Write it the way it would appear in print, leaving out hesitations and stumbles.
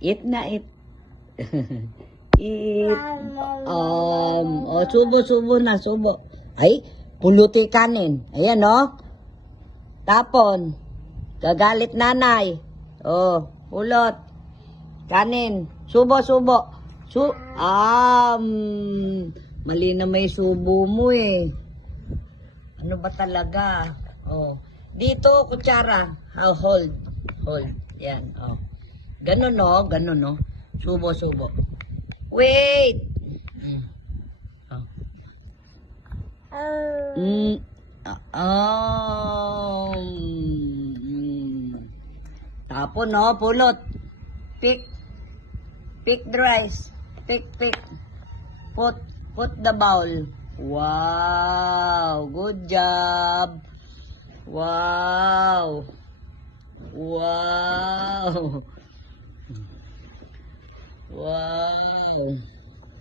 Eat na, eat. Eat. Subo na, subo. Ay, puluti kanin. Ayan, oh. Tapon. Gagalit nanay. Oh, pulot. Kanin. Subo. Mali na may subo mo eh. Ano ba talaga? Oh. Dito, kutsara. Hold. Yan, oh. Ganun, no? Subo. Wait! Tapon, no? Pulot. Pick the rice. Pick. Put the bowl. Wow! Good job! Wow! Wow!